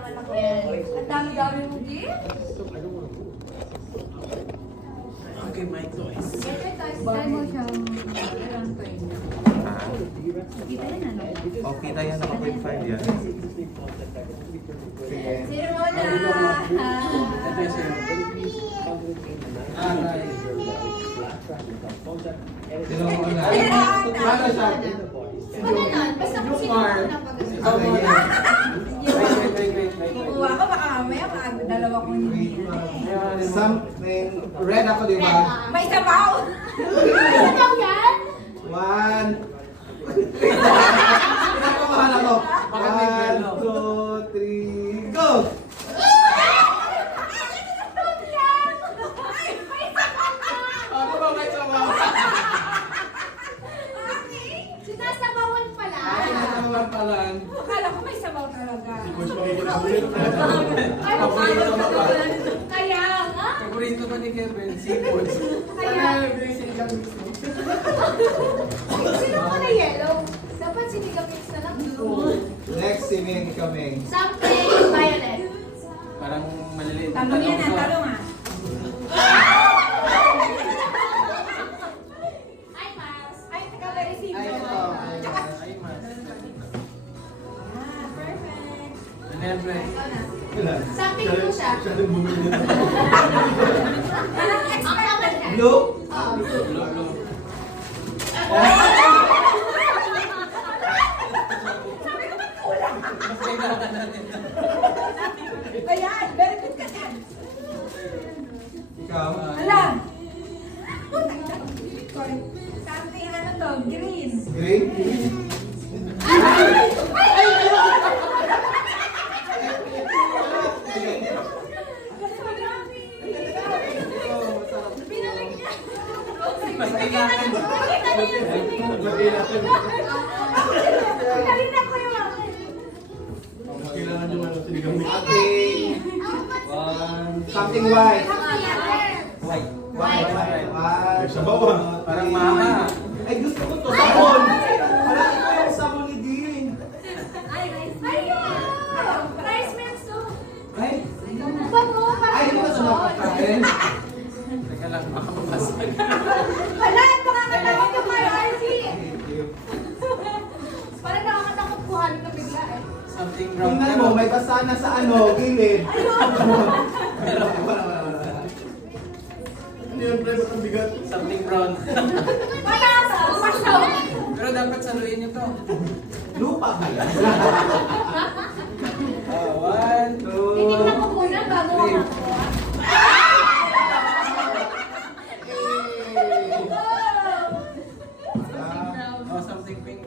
naman ako yan. Ang dami-dami mong gift. Okay, my toys. Try mo siyang ilang coin. Kita yan ano? Oh, kita yan. Naka 0.5 yan. Sige. Sino mo na? Sino mo na? Paano siya? Ano nun? Basta kung sino mo na Ikaw mo na. Kukuha ko baka mamaya dalawa kong hindi na eh. Something. Red ako, di ba? May sabaw! Sabaw yan? One. Pinapamahan ako. 1, 2, 3, go! Ano ba may sabaw? Sinasabawan pala. Ay, nasabawan pa lang. Akala ko may sabaw talaga. Kaya nga. Paborito pa ni Kevin, seafoods. Sino mo na yellow? Dapat sinigamix na lang. Next, si Ming Kaming. Something violet. Parang maliliit. Tanong yan ah, tanong ah. Ay, Mas. Ay, taga-receive. Ay, ito. Ay, mas. Ah, perfect. Siyempre. Ikaw na. Something po siya. Parang expert naman ka. Blue? Oo. Sabi ko ba't kulang? Mas kailangan natin. Ayan, very good ka dyan. Ikaw? Hala! Something ano to, green. Green? Binalik niya. Mas kailangan. Kanina ko yung akin. Kailangan nyo man sinigang ni Something white. White. White. One, Sa bawah. Parang maha. Ay, gusto ko to. Sabon! Wala ko yung sabon ni Dean. Ayun! Rice milk to. Ay, Bango, ay, hindi ko ito napakain. Teka lang, makapapasag. Wala, pakakatakot yung kay RC. Thank you. Parang nakakatakot kuhanin ka bigla eh. Something brown. Tingnan mo, may basa na sa ano, gilid. Wala, wala. Ano yun, pre? Ba't ang bigat? Something brown. Wala, pasaw. Pero dapat saluin nyo to. Lupa pala. One, Titignan ko muna bago ako makakuha. oh, something pink.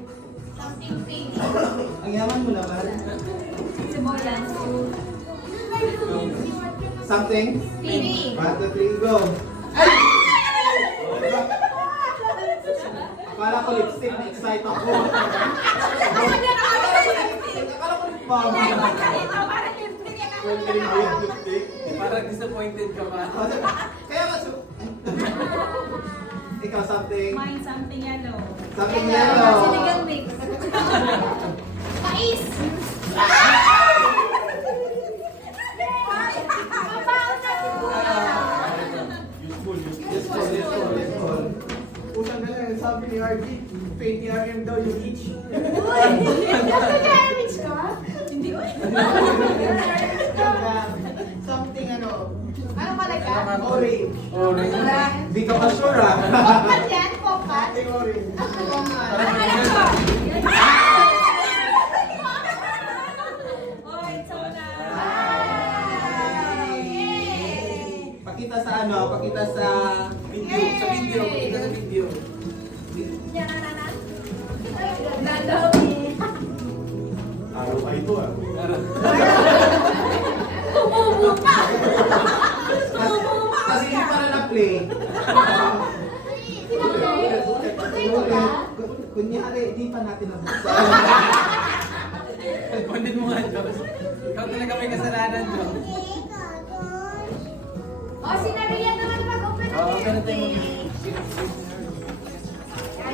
Something pink. Ang yaman mo naman. Sibuyas. Something? Pink. 1, 2, 3, go. Akala ko lipstick, na-excite ako. Akala ko lip balm. Parang lipstick yan ako. Parang disappointed ka ba? Kaya nga, ikaw something? Mine something yellow. Something yellow. Sinigang mix. Mais. Mabaon na Useful, useful. Useful. Utang na lang, sabi ni RG, 20 RM daw yung each. Uy! Nagka-damage ka? Hindi ko. Something ano, Ano talaga? orange. Oh, nice. Di ka pa sure ah. Pokat yan? Pokat? Something orange. Ano talaga? Oh, it's so nice. Pakita sa ano, pakita sa Video. Sa video. Kita sa video. Yan na na. Nadaw eh. Araw pa ito ah. Tumubo pa! kasi hindi pa na na-play. Pinaplay? Kunyari, di pa natin nabuksan. Kondit mo nga, Diyos. Ikaw talaga may kasalanan, Diyos. O, si Narian naman mag-open ng Oo, ganun tayo birthday. mag-